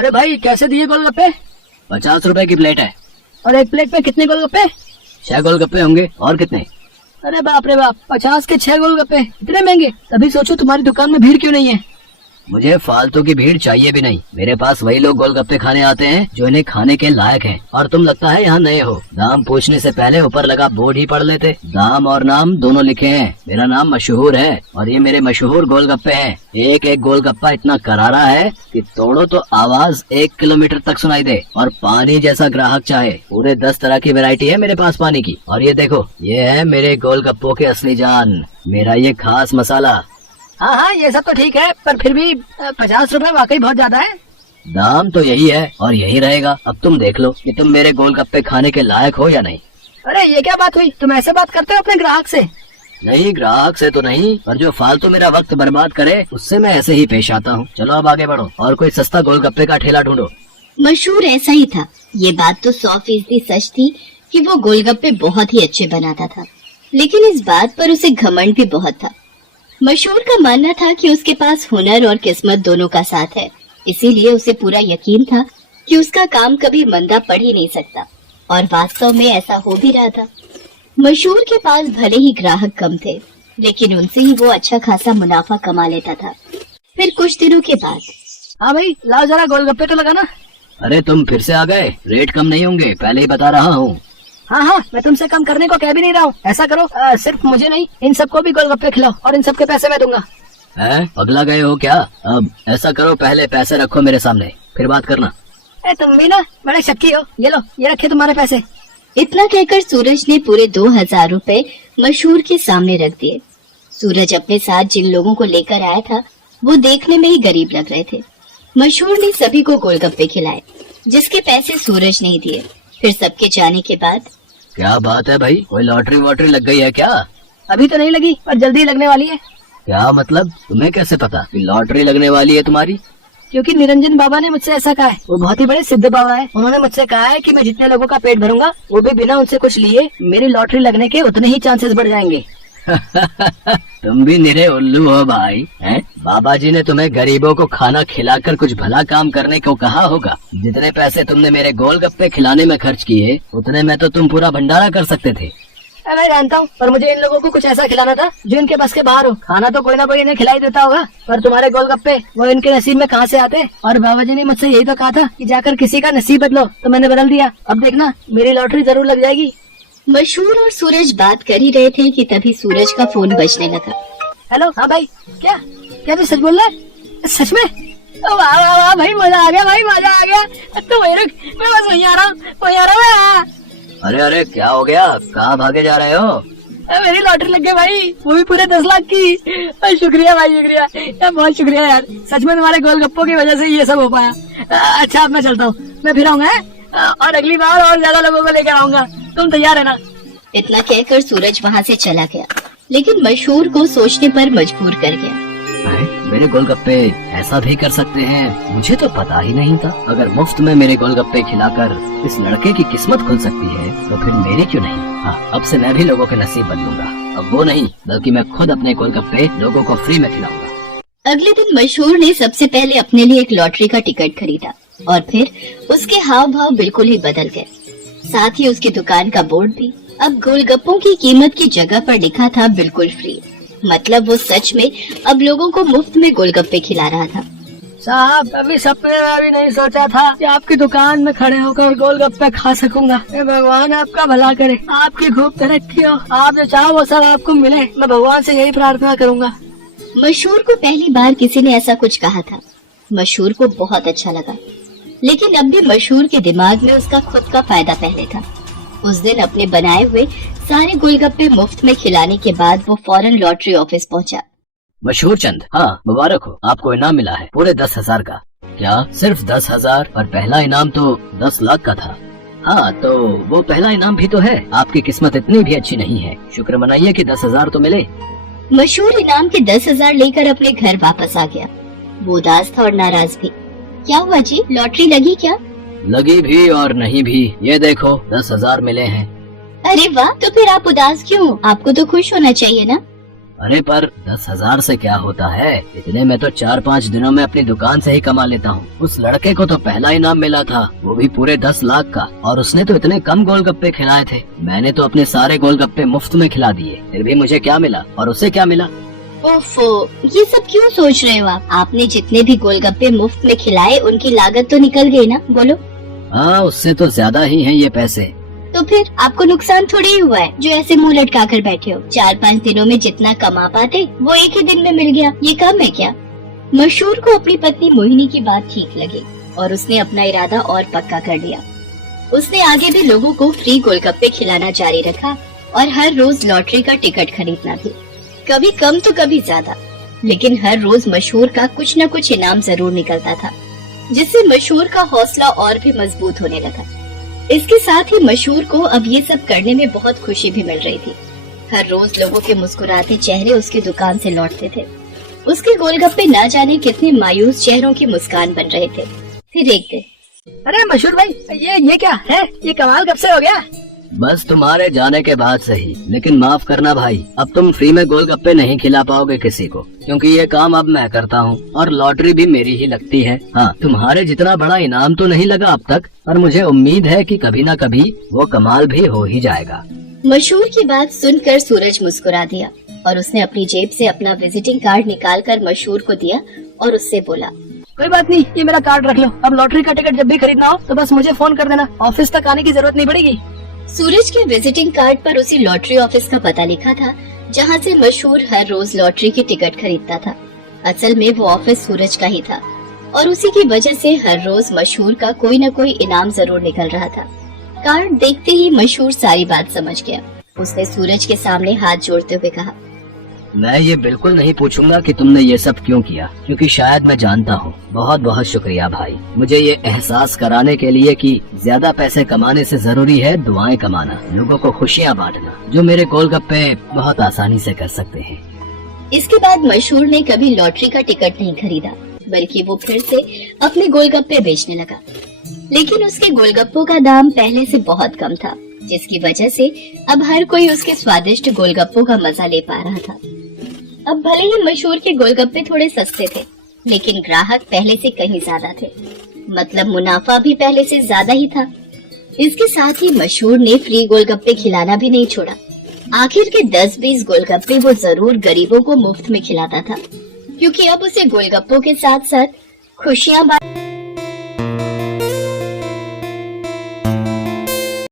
अरे भाई कैसे दिए गोलगप्पे? 50 रुपए की प्लेट है। और एक प्लेट पे कितने गोलगप्पे? 6 गोलगप्पे होंगे। और कितने? अरे बाप रे बाप, 50 के 6 गोलगप्पे इतने महंगे। तभी सोचो तुम्हारी दुकान में भीड़ क्यों नहीं है। मुझे फालतू की भीड़ चाहिए भी नहीं। मेरे पास वही लोग गोलगप्पे खाने आते हैं जो इन्हें खाने के लायक हैं। और तुम लगता है यहाँ नए हो। दाम पूछने से पहले ऊपर लगा बोर्ड ही पढ़ लेते। दाम और नाम दोनों लिखे हैं। मेरा नाम मशहूर है और ये मेरे मशहूर गोलगप्पे हैं। एक एक गोलगप्पा इतना करारा है कि तोड़ो तो आवाज 1 किलोमीटर तक सुनाई दे। और पानी जैसा ग्राहक चाहे। पूरे 10 तरह की वैरायटी है मेरे पास पानी की। और ये देखो, ये है मेरे गोलगप्पों के असली जान, मेरा ये खास मसाला। हाँ हाँ ये सब तो ठीक है, पर फिर भी 50 रुपए वाकई बहुत ज्यादा है। दाम तो यही है और यही रहेगा। अब तुम देख लो कि तुम मेरे गोलगप्पे खाने के लायक हो या नहीं। अरे ये क्या बात हुई, तुम ऐसे बात करते हो अपने ग्राहक से? नहीं, ग्राहक से तो नहीं, पर जो फालतू मेरा वक्त बर्बाद करे उससे मैं ऐसे ही पेश आता हूँ। चलो अब आगे बढ़ो और कोई सस्ता गोलगप्पे का ठेला ढूंढो। मशहूर ऐसा ही था। ये बात तो 100% सच थी कि वो गोलगप्पे बहुत ही अच्छे बनाता था, लेकिन इस बात पर उसे घमंड भी बहुत था। मशहूर का मानना था कि उसके पास हुनर और किस्मत दोनों का साथ है, इसीलिए उसे पूरा यकीन था कि उसका काम कभी मंदा पड़ ही नहीं सकता। और वास्तव में ऐसा हो भी रहा था। मशहूर के पास भले ही ग्राहक कम थे, लेकिन उनसे ही वो अच्छा खासा मुनाफा कमा लेता था। फिर कुछ दिनों के बाद, हाँ भाई लाओ जरा गोलगप्पे तो लगाना। अरे तुम फिर से आ गए। रेट कम नहीं होंगे, पहले ही बता रहा हूँ। हाँ हाँ मैं तुमसे कम करने को कह भी नहीं रहा हूँ। ऐसा करो, सिर्फ मुझे नहीं इन सबको भी गोलगप्पे खिलाओ और इन सबके पैसे मैं दूंगा। है पगला गए हो क्या? अब ऐसा करो, पहले पैसे रखो मेरे सामने, फिर बात करना। तुम भी ना बड़े शक्की हो। ये लो, ये रखे तुम्हारे पैसे। इतना कहकर सूरज ने पूरे 2000 रुपए मशहूर के सामने रख दिए। सूरज अपने साथ जिन लोगों को लेकर आया था वो देखने में ही गरीब लग रहे थे। मशहूर ने सभी को गोलगप्पे खिलाए, जिसके पैसे सूरज ने दिए। फिर सबके जाने के बाद, क्या बात है भाई, कोई लॉटरी वॉटरी लग गई है क्या? अभी तो नहीं लगी, पर जल्दी लगने वाली है। क्या मतलब? तुम्हें कैसे पता कि लॉटरी लगने वाली है तुम्हारी? क्योंकि निरंजन बाबा ने मुझसे ऐसा कहा है। वो बहुत ही बड़े सिद्ध बाबा है। उन्होंने मुझसे कहा है कि मैं जितने लोगों का पेट भरूंगा वो भी बिना उनसे कुछ लिए मेरी लॉटरी लगने के उतने ही चांसेस बढ़ जाएंगे। तुम भी निरे उल्लू हो भाई, हैं? बाबा जी ने तुम्हें गरीबों को खाना खिलाकर कुछ भला काम करने को कहा होगा। जितने पैसे तुमने मेरे गोलगप्पे खिलाने में खर्च किए, उतने में तो तुम पूरा भंडारा कर सकते थे। मैं जानता हूँ, पर मुझे इन लोगों को कुछ ऐसा खिलाना था जो इनके बस के बाहर हो। खाना तो कोई ना कोई इन्हें खिलाई देता होगा, पर तुम्हारे गोलगप्पे वो इनके नसीब में कहाँ से आते। और बाबा जी ने मुझसे यही तो कहा था कि जाकर किसी का नसीब बदलो, तो मैंने बदल दिया। अब देखना मेरी लॉटरी जरूर लग जाएगी। मशहूर और सूरज बात कर ही रहे थे कि तभी सूरज का फोन बजने लगा। हेलो, हाँ भाई, क्या क्या तू सच बोल रहा है? सच में? वाह वाह वाह भाई, मजा आ गया भाई, मजा आ गया। तो वही रुक, मैं बस वहीं आ रहा हूँ, वहीं आ रहा हूँ। अरे अरे क्या हो गया, कहाँ भागे जा रहे हो? मेरी लॉटरी लग गई भाई, वो भी पूरे 10 लाख की। शुक्रिया भाई, शुक्रिया यार, बहुत शुक्रिया यार। सच में तुम्हारे गोलगप्पों की वजह से ये सब हो पाया। अच्छा अब मैं चलता हूँ, मैं फिर आऊंगा और अगली बार और ज्यादा लोगों को लेकर आऊंगा। तुम तैयार है ना? इतना कहकर सूरज वहाँ से चला गया, लेकिन मशहूर को सोचने पर मजबूर कर गया। मेरे गोलगप्पे ऐसा भी कर सकते हैं, मुझे तो पता ही नहीं था। अगर मुफ्त में मेरे गोलगप्पे खिलाकर इस लड़के की किस्मत खुल सकती है, तो फिर मेरी क्यों नहीं? हाँ, अब से मैं भी लोगों के नसीब बदलूंगा। अब वो नहीं, बल्कि मैं खुद अपने गोलगप्पे लोगों को फ्री में खिलाऊंगा। अगले दिन मशहूर ने सबसे पहले अपने लिए एक लॉटरी का टिकट खरीदा और फिर उसके हाव भाव बिल्कुल ही बदल गए। साथ ही उसकी दुकान का बोर्ड भी अब गोलगप्पों की कीमत की जगह पर लिखा था बिल्कुल फ्री। मतलब वो सच में अब लोगों को मुफ्त में गोलगप्पे खिला रहा था। साहब, कभी सपने में भी नहीं सोचा था कि आपकी दुकान में खड़े होकर गोलगप्पे खा सकूंगा। भगवान आपका भला करे, आपकी खूब तरक्की हो, आप जो चाहो वो सब आपको मिले। मैं भगवान से यही प्रार्थना करूंगा। मशहूर को पहली बार किसी ने ऐसा कुछ कहा था। मशहूर को बहुत अच्छा लगा, लेकिन अब भी मशहूर के दिमाग में उसका खुद का फायदा पहले था। उस दिन अपने बनाए हुए सारे गोलगप्पे मुफ्त में खिलाने के बाद वो फौरन लॉटरी ऑफिस पहुंचा। मशहूर चंद, हाँ मुबारक हो, आपको इनाम मिला है पूरे 10,000 का। क्या सिर्फ 10,000? और पहला इनाम तो 10 लाख का था। हाँ तो वो पहला इनाम भी तो है। आपकी किस्मत इतनी भी अच्छी नहीं है, शुक्र मनाइए कि 10,000 तो मिले। मशहूर इनाम के 10,000 लेकर अपने घर वापस आ गया। वो उदास था और नाराज भी। क्या हुआ जी, लॉटरी लगी क्या? लगी भी और नहीं भी, ये देखो 10,000 मिले हैं। अरे वाह, तो फिर आप उदास क्यों? आपको तो खुश होना चाहिए ना। अरे पर 10,000 से क्या होता है, इतने में तो 4-5 दिनों में अपनी दुकान से ही कमा लेता हूँ। उस लड़के को तो पहला इनाम मिला था, वो भी पूरे 10 लाख का, और उसने तो इतने कम गोलगप्पे खिलाए थे। मैंने तो अपने सारे गोलगप्पे मुफ्त में खिला दिए, फिर भी मुझे क्या मिला और उसे क्या मिला? ओफो, ये सब क्यों सोच रहे हो आप? आपने जितने भी गोलगप्पे मुफ्त में खिलाए उनकी लागत तो निकल गई ना, बोलो। हाँ, उससे तो ज्यादा ही है ये पैसे। तो फिर आपको नुकसान थोड़ी ही हुआ है जो ऐसे मुंह लटका कर बैठे हो। 4-5 दिनों में जितना कमा पाते वो एक ही दिन में मिल गया, ये कम है क्या? मशहूर को अपनी पत्नी मोहिनी की बात ठीक लगी और उसने अपना इरादा और पक्का कर लिया। उसने आगे भी लोगों को फ्री गोलगप्पे खिलाना जारी रखा और हर रोज लॉटरी का टिकट खरीदना भी, कभी कम तो कभी ज्यादा, लेकिन हर रोज मशहूर का कुछ न कुछ इनाम जरूर निकलता था, जिससे मशहूर का हौसला और भी मजबूत होने लगा। इसके साथ ही मशहूर को अब ये सब करने में बहुत खुशी भी मिल रही थी। हर रोज लोगों के मुस्कुराते चेहरे उसकी दुकान से लौटते थे। उसके गोलगप्पे न जाने कितने मायूस चेहरों की मुस्कान बन रहे थे। फिर एक दिन, अरे मशहूर भाई, ये क्या है? ये कमाल कब से हो गया? बस तुम्हारे जाने के बाद सही, लेकिन माफ करना भाई, अब तुम फ्री में गोलगप्पे नहीं खिला पाओगे किसी को, क्योंकि ये काम अब मैं करता हूँ और लॉटरी भी मेरी ही लगती है। हाँ, तुम्हारे जितना बड़ा इनाम तो नहीं लगा अब तक, पर मुझे उम्मीद है कि कभी न कभी वो कमाल भी हो ही जाएगा। मशहूर की बात सुनकर सूरज मुस्कुरा दिया और उसने अपनी जेब से अपना विजिटिंग कार्ड निकालकर मशहूर को दिया और उससे बोला, कोई बात नहीं, ये मेरा कार्ड रख लो। अब लॉटरी का टिकट जब भी खरीदना हो तो बस मुझे फोन कर देना, ऑफिस तक आने की जरूरत नहीं पड़ेगी। सूरज के विजिटिंग कार्ड पर उसी लॉटरी ऑफिस का पता लिखा था जहां से मशहूर हर रोज लॉटरी की टिकट खरीदता था। असल में वो ऑफिस सूरज का ही था और उसी की वजह से हर रोज मशहूर का कोई न कोई इनाम जरूर निकल रहा था। कार्ड देखते ही मशहूर सारी बात समझ गया। उसने सूरज के सामने हाथ जोड़ते हुए कहा, मैं ये बिल्कुल नहीं पूछूंगा कि तुमने ये सब क्यों किया, क्योंकि शायद मैं जानता हूँ। बहुत बहुत शुक्रिया भाई, मुझे ये एहसास कराने के लिए कि ज्यादा पैसे कमाने से जरूरी है दुआएं कमाना, लोगों को खुशियाँ बांटना, जो मेरे गोलगप्पे बहुत आसानी से कर सकते हैं। इसके बाद मशहूर ने कभी लॉटरी का टिकट नहीं खरीदा, बल्कि वो फिर से अपने गोलगप्पे बेचने लगा। लेकिन उसके गोलगप्पों का दाम पहले से बहुत कम था, जिसकी वजह से अब हर कोई उसके स्वादिष्ट गोलगप्पों का मजा ले पा रहा था। अब भले ही मशहूर के गोलगप्पे थोड़े सस्ते थे, लेकिन ग्राहक पहले से कहीं ज्यादा थे, मतलब मुनाफा भी पहले से ज्यादा ही था। इसके साथ ही मशहूर ने फ्री गोलगप्पे खिलाना भी नहीं छोड़ा। आखिर के 10-20 गोलगप्पे वो जरूर गरीबों को मुफ्त में खिलाता था, क्योंकि अब उसे गोलगप्पों के साथ साथ खुशियाँ